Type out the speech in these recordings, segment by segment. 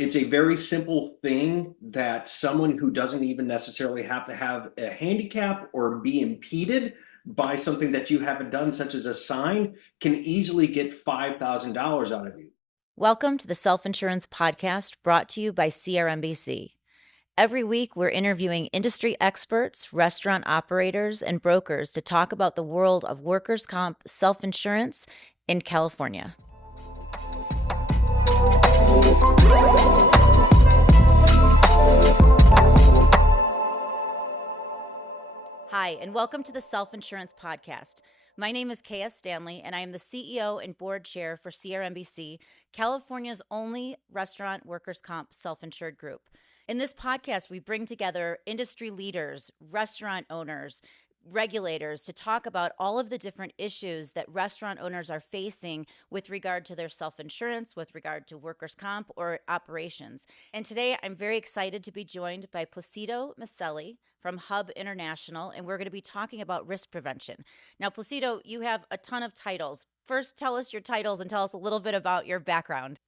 It's a very simple thing that someone who doesn't even necessarily have to have a handicap or be impeded by something that you haven't done, such as a sign, can easily get $5,000 out of you. Welcome to the Self Insurance Podcast brought to you by CRMBC. Every week, we're interviewing industry experts, restaurant operators, and brokers to talk about the world of workers' comp self insurance in California. Hi, and welcome to the Self Insurance Podcast. My name is Stanley, and I am the CEO and board chair for CRMBC, California's only restaurant workers' comp self insured group. In this podcast, we bring together industry leaders, restaurant owners, regulators to talk about all of the different issues that restaurant owners are facing with regard to their self-insurance, with regard to workers' comp or operations. And today I'm very excited to be joined by Placito Miceli from Hub International, and we're going to be talking about risk prevention. Now, Placito, you have a ton of titles. First, tell us your titles and tell us a little bit about your background.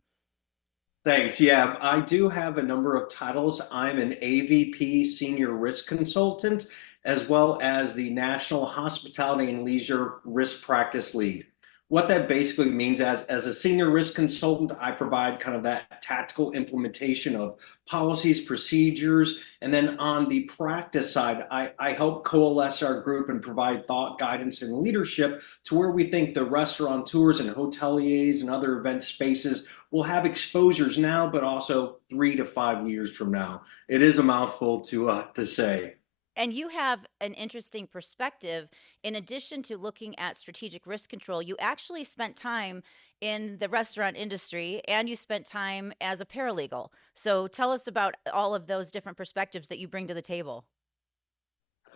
Thanks. Yeah, I do have a number of titles. I'm an AVP Senior Risk Consultant, as well as the National Hospitality and Leisure Risk Practice Lead. What that basically means as a senior risk consultant, I provide kind of that tactical implementation of policies, procedures, and then on the practice side, I help coalesce our group and provide thought, guidance, and leadership to where we think the restaurateurs and hoteliers and other event spaces will have exposures now, but also 3 to 5 years from now. It is a mouthful to say. And you have an interesting perspective. In addition to looking at strategic risk control, you actually spent time in the restaurant industry and you spent time as a paralegal. So tell us about all of those different perspectives that you bring to the table.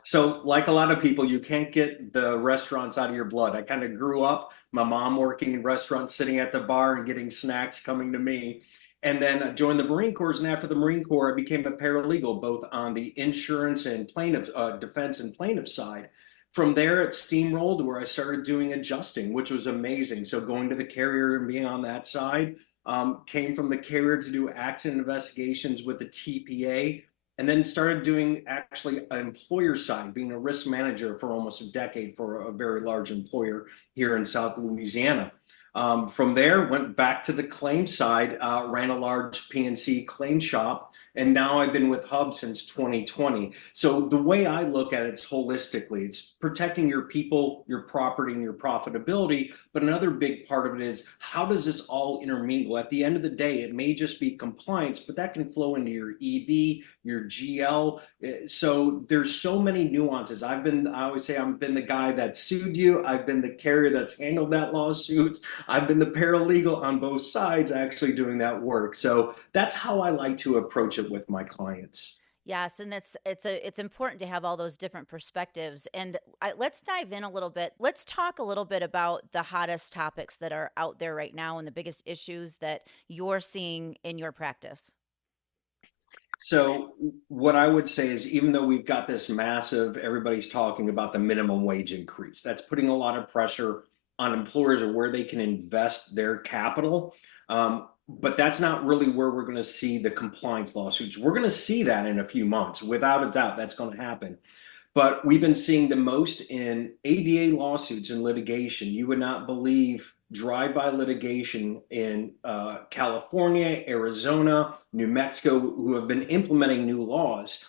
So, like a lot of people, you can't get the restaurants out of your blood. I kind of grew up, my mom working in restaurants, sitting at the bar and getting snacks coming to me. And then I joined the Marine Corps. And after the Marine Corps, I became a paralegal, both on the insurance and plaintiff, defense and plaintiff side. From there, it steamrolled where I started doing adjusting, which was amazing. So, going to the carrier and being on that side, came from the carrier to do accident investigations with the TPA, and then started doing actually employer side, being a risk manager for almost a decade for a very large employer here in South Louisiana. From there, went back to the claim side, ran a large PNC claim shop, and now I've been with Hub since 2020. So the way I look at it is holistically, it's protecting your people, your property, and your profitability. But another big part of it is how does this all intermingle? At the end of the day, it may just be compliance, but that can flow into your EB, your GL. So there's so many nuances. I always say I've been the guy that sued you. I've been the carrier that's handled that lawsuit. I've been the paralegal on both sides actually doing that work. So that's how I like to approach it with my clients. Yes, and it's important to have all those different perspectives. And let's dive in a little bit. Let's talk a little bit about the hottest topics that are out there right now and the biggest issues that you're seeing in your practice. So what I would say is even though we've got this massive, everybody's talking about the minimum wage increase, that's putting a lot of pressure on employers or where they can invest their capital. But that's not really where we're going to see the compliance lawsuits. We're going to see that in a few months, without a doubt, that's going to happen. But we've been seeing the most in ADA lawsuits and litigation. You would not believe drive-by litigation in California, Arizona, New Mexico, who have been implementing new laws.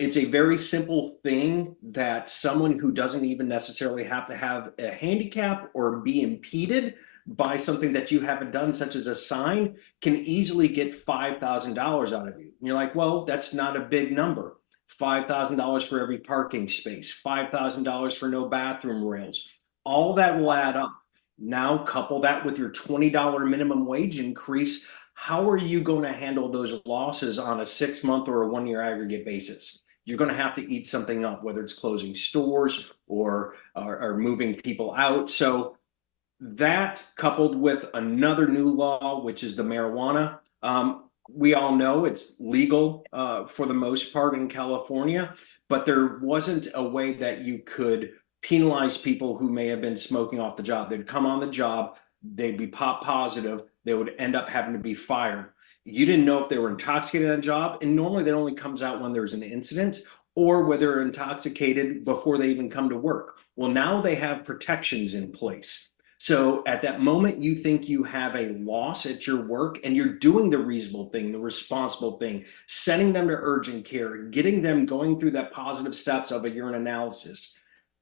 It's a very simple thing that someone who doesn't even necessarily have to have a handicap or be impeded by something that you haven't done, such as a sign, can easily get $5,000 out of you. And you're like, well, that's not a big number. $5,000 for every parking space, $5,000 for no bathroom rails. All that will add up. Now, couple that with your $20 minimum wage increase. How are you going to handle those losses on a 6 month or a 1 year aggregate basis? You're going to have to eat something up, whether it's closing stores or moving people out. So that coupled with another new law, which is the marijuana. We all know it's legal for the most part in California, but there wasn't a way that you could penalize people who may have been smoking off the job. They'd come on the job, they'd be pop positive, they would end up having to be fired. You didn't know if they were intoxicated on a job, and normally that only comes out when there's an incident or whether they're intoxicated before they even come to work. Well, now they have protections in place. So at that moment, you think you have a loss at your work and you're doing the reasonable thing, the responsible thing, sending them to urgent care, getting them going through that positive steps of a urine analysis.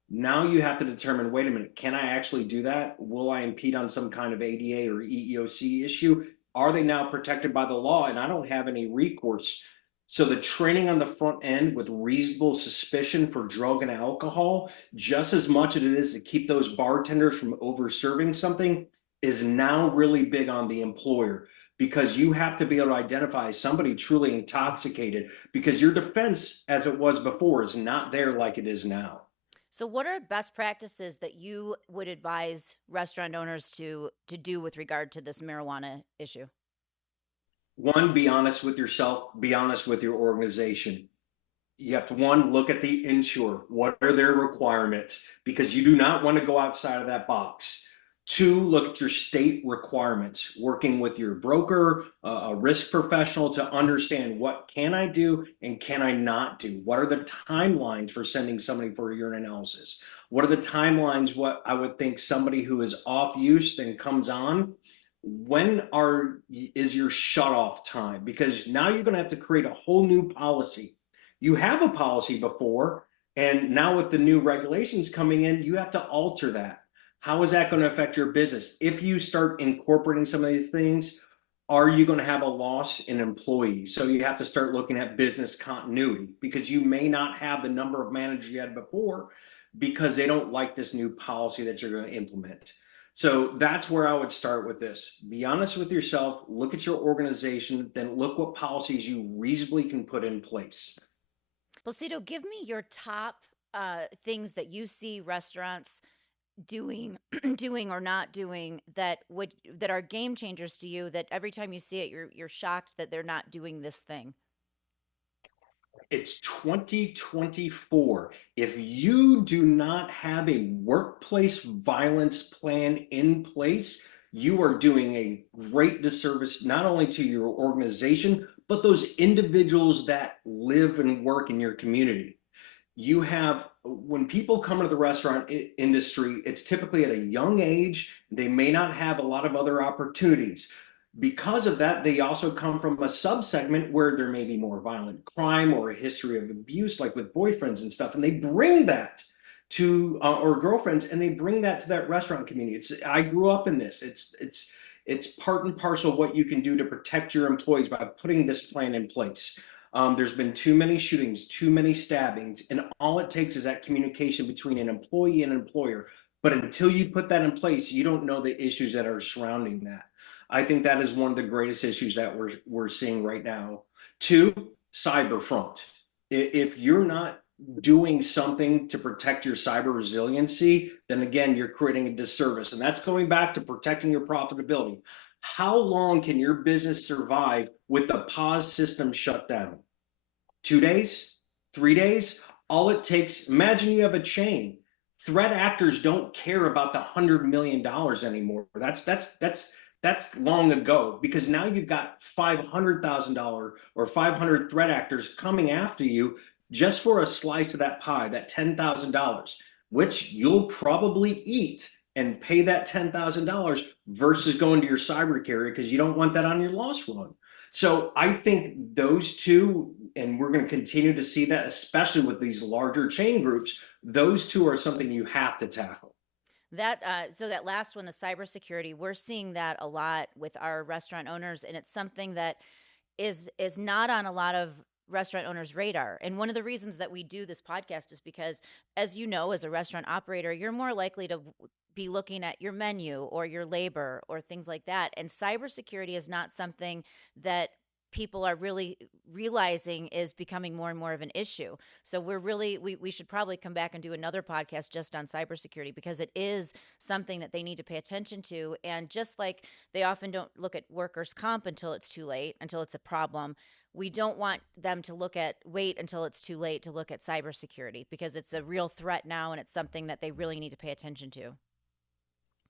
Now you have to determine, wait a minute, can I actually do that? Will I impede on some kind of ADA or EEOC issue? Are they now protected by the law and I don't have any recourse? So the training on the front end with reasonable suspicion for drug and alcohol, just as much as it is to keep those bartenders from over serving something, is now really big on the employer because you have to be able to identify somebody truly intoxicated because your defense, as it was before, is not there like it is now. So what are best practices that you would advise restaurant owners to do with regard to this marijuana issue? One, be honest with yourself, be honest with your organization. You have to, one, look at the insurer. What are their requirements? Because you do not want to go outside of that box. Two, look at your state requirements, working with your broker, a risk professional to understand what can I do and can I not do? What are the timelines for sending somebody for a urine analysis? What are the timelines? What I would think somebody who is off use then comes on, when is your shut off time? Because now you're going to have to create a whole new policy. You have a policy before, and now with the new regulations coming in, you have to alter that. How is that going to affect your business? If you start incorporating some of these things, are you going to have a loss in employees? So you have to start looking at business continuity because you may not have the number of managers you had before because they don't like this new policy that you're going to implement. So that's where I would start with this. Be honest with yourself, look at your organization, then look what policies you reasonably can put in place. Placito, give me your top things that you see restaurants doing doing or not doing that are game changers to you, that every time you see it you're shocked that they're not doing this thing. It's 2024. If you do not have a workplace violence plan in place, you are doing a great disservice not only to your organization, but those individuals that live and work in your community. You have, when people come into the restaurant industry, it's typically at a young age. They may not have a lot of other opportunities. Because of that, they also come from a subsegment where there may be more violent crime or a history of abuse, like with boyfriends and stuff, and they bring that to or girlfriends, and they bring that to that restaurant community. I grew up in this. It's part and parcel of what you can do to protect your employees by putting this plan in place. There's been too many shootings, too many stabbings, and all it takes is that communication between an employee and an employer. But until you put that in place, you don't know the issues that are surrounding that. I think that is one of the greatest issues that we're seeing right now. Two, cyber front. If you're not doing something to protect your cyber resiliency, then again, you're creating a disservice. And that's going back to protecting your profitability. How long can your business survive with the pause system shut down? 2 days, 3 days, all it takes. Imagine you have a chain. Threat actors don't care about the $100 million anymore. That's long ago because now you've got $500,000 or 500 threat actors coming after you just for a slice of that pie, that $10,000, which you'll probably eat and pay that $10,000 versus going to your cyber carrier because you don't want that on your loss run. So I think those two, and we're going to continue to see that, especially with these larger chain groups, those two are something you have to tackle. That so that last one, the cybersecurity, we're seeing that a lot with our restaurant owners, and it's something that is not on a lot of restaurant owners' radar. And one of the reasons that we do this podcast is because, as you know, as a restaurant operator, you're more likely to be looking at your menu or your labor or things like that. And cybersecurity is not something that people are really realizing is becoming more and more of an issue. So we should probably come back and do another podcast just on cybersecurity because it is something that they need to pay attention to. And just like they often don't look at workers' comp until it's too late, until it's a problem, we don't want them to wait until it's too late to look at cybersecurity because it's a real threat now and it's something that they really need to pay attention to.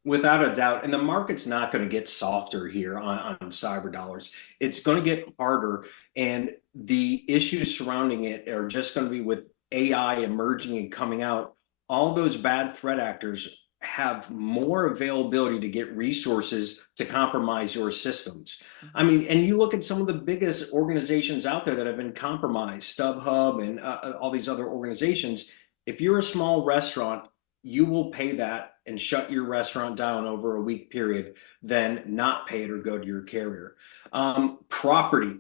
Without a doubt, and the market's not going to get softer here on cyber dollars. It's going to get harder, and the issues surrounding it are just going to be with AI emerging and coming out. All those bad threat actors have more availability to get resources to compromise your systems. I Mhm. mean, and you look at some of the biggest organizations out there that have been compromised, StubHub and all these other organizations. If you're a small restaurant, you will pay that and shut your restaurant down over a week period than not pay it or go to your carrier. Property.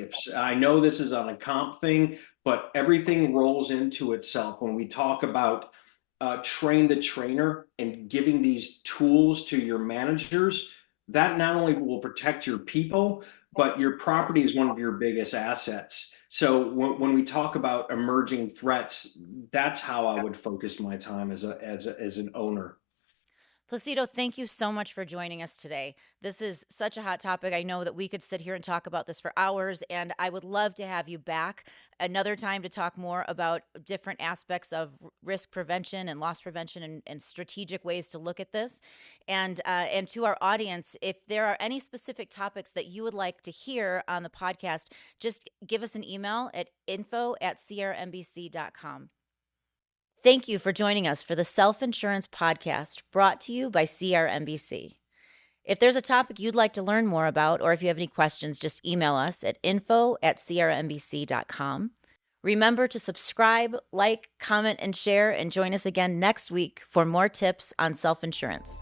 If I know this is on a comp thing, but everything rolls into itself when we talk about train the trainer and giving these tools to your managers. That not only will protect your people, but your property is one of your biggest assets. So when we talk about emerging threats, that's how I would focus my time as an owner. Placito, thank you so much for joining us today. This is such a hot topic. I know that we could sit here and talk about this for hours, and I would love to have you back another time to talk more about different aspects of risk prevention and loss prevention and strategic ways to look at this. And to our audience, if there are any specific topics that you would like to hear on the podcast, just give us an email at info@crmbc.com. Thank you for joining us for the Self Insurance Podcast brought to you by CRMBC. If there's a topic you'd like to learn more about, or if you have any questions, just email us at info@crmbc.com. Remember to subscribe, like, comment, and share, and join us again next week for more tips on self insurance.